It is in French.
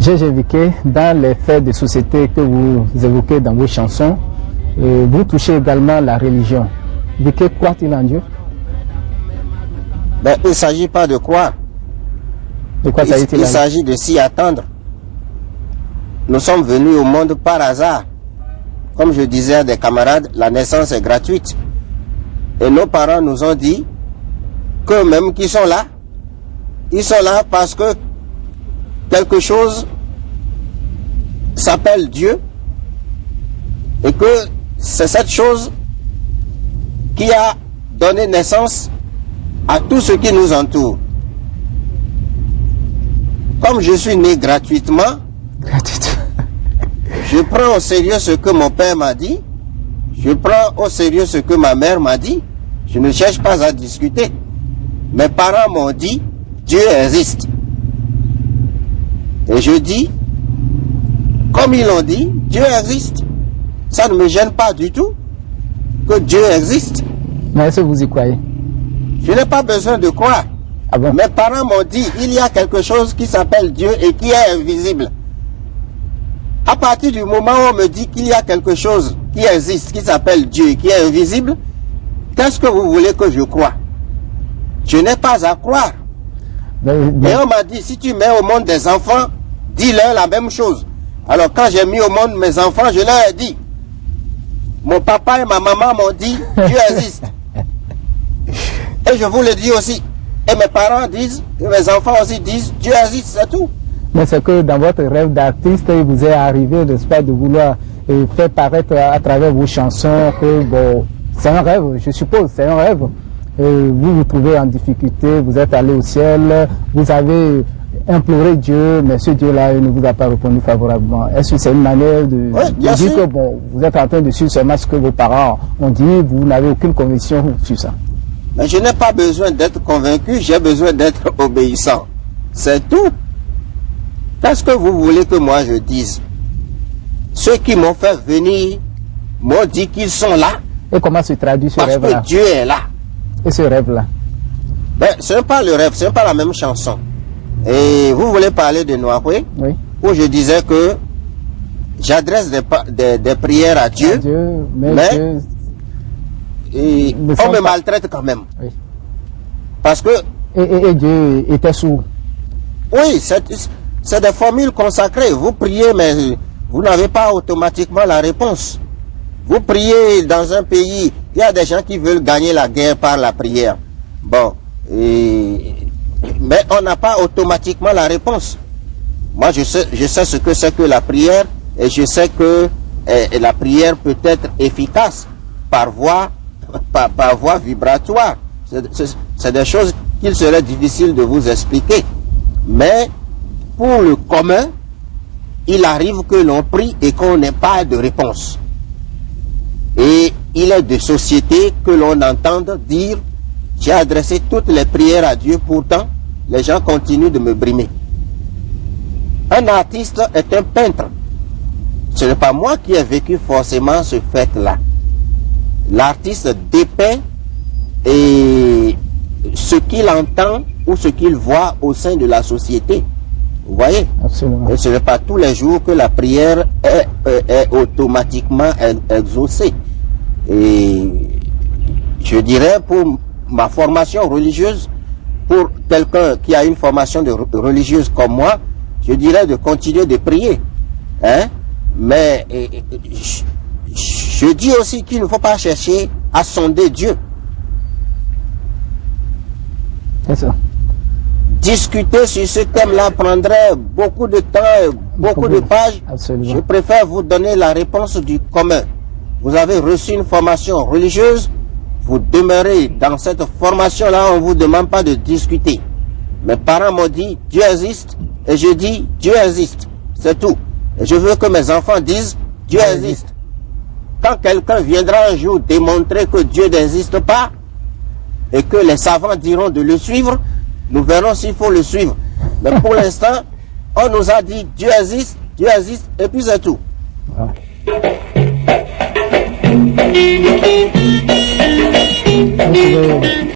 J'ai évoqué dans les faits de société que vous évoquez dans vos chansons, vous touchez également la religion. De que croit-il en Dieu? Ben, il ne s'agit pas de croire. De quoi s'agit-il? Il s'agit de s'y attendre. Nous sommes venus au monde par hasard. Comme je disais à des camarades, la naissance est gratuite. Et nos parents nous ont dit qu'eux-mêmes qui sont là, ils sont là parce que quelque chose s'appelle Dieu et que c'est cette chose qui a donné naissance à tout ce qui nous entoure. Comme je suis né gratuitement, je prends au sérieux ce que mon père m'a dit, je prends au sérieux ce que ma mère m'a dit, je ne cherche pas à discuter. Mes parents m'ont dit, Dieu existe. Et je dis, comme ils l'ont dit, Dieu existe. Ça ne me gêne pas du tout que Dieu existe. Mais est-ce que vous y croyez? Je n'ai pas besoin de croire. Ah bon? Mes parents m'ont dit, il y a quelque chose qui s'appelle Dieu et qui est invisible. À partir du moment où on me dit qu'il y a quelque chose qui existe, qui s'appelle Dieu et qui est invisible, qu'est-ce que vous voulez que je croie? Je n'ai pas à croire. Et on m'a dit, si tu mets au monde des enfants, dis-leur la même chose. Alors quand j'ai mis au monde mes enfants, je leur ai dit, mon papa et ma maman m'ont dit, Dieu existe. Et je vous le dis aussi. Et mes parents disent, et mes enfants aussi disent, Dieu existe, c'est tout. Mais c'est que dans votre rêve d'artiste, il vous est arrivé, n'est-ce pas, de vouloir faire paraître à travers vos chansons que, bon, c'est un rêve, je suppose, c'est un rêve. Vous vous trouvez en difficulté, vous êtes allé au ciel, vous avez imploré Dieu, mais ce Dieu-là ne vous a pas répondu favorablement. Est-ce que c'est une manière de dire que bon, vous êtes en train de suivre seulement ce que vos parents ont dit, vous n'avez aucune conviction sur ça? Mais je n'ai pas besoin d'être convaincu, j'ai besoin d'être obéissant. C'est tout. Qu'est-ce que vous voulez que moi je dise? Ceux qui m'ont fait venir m'ont dit qu'ils sont là. Et comment se traduit ce rêve-là? Parce que Dieu est là. Et ce rêve-là? Ben, ce n'est pas le rêve, ce n'est pas la même chanson. Et vous voulez parler de Noiré? Oui. Où je disais que j'adresse des prières à Dieu, mais on me maltraite quand même. Oui. Parce que... Et Dieu était sourd. Oui, c'est des formules consacrées. Vous priez, mais vous n'avez pas automatiquement la réponse. Vous priez dans un pays, il y a des gens qui veulent gagner la guerre par la prière. Bon, mais on n'a pas automatiquement la réponse. Moi, je sais ce que c'est que la prière, et je sais que la prière peut être efficace par voie vibratoire. C'est des choses qu'il serait difficile de vous expliquer. Mais pour le commun, il arrive que l'on prie et qu'on n'ait pas de réponse. Et il est de société que l'on entende dire « J'ai adressé toutes les prières à Dieu, pourtant les gens continuent de me brimer. » Un artiste est un peintre. Ce n'est pas moi qui ai vécu forcément ce fait-là. L'artiste dépeint et ce qu'il entend ou ce qu'il voit au sein de la société. Vous voyez? Absolument. Et ce n'est pas tous les jours que la prière est automatiquement exaucée. Et je dirais pour ma formation religieuse, pour quelqu'un qui a une formation religieuse comme moi, je dirais de continuer de prier. Hein? Mais je dis aussi qu'il ne faut pas chercher à sonder Dieu. C'est ça. Discuter sur ce thème-là prendrait beaucoup de temps et beaucoup de pages. Absolument. Je préfère vous donner la réponse du commun. Vous avez reçu une formation religieuse, vous demeurez dans cette formation-là, on ne vous demande pas de discuter. Mes parents m'ont dit, Dieu existe, et je dis, Dieu existe. C'est tout. Et je veux que mes enfants disent, Dieu existe. Quand quelqu'un viendra un jour démontrer que Dieu n'existe pas, et que les savants diront de le suivre, nous verrons s'il faut le suivre. Mais pour l'instant, on nous a dit Dieu existe, et puis c'est tout. Ah.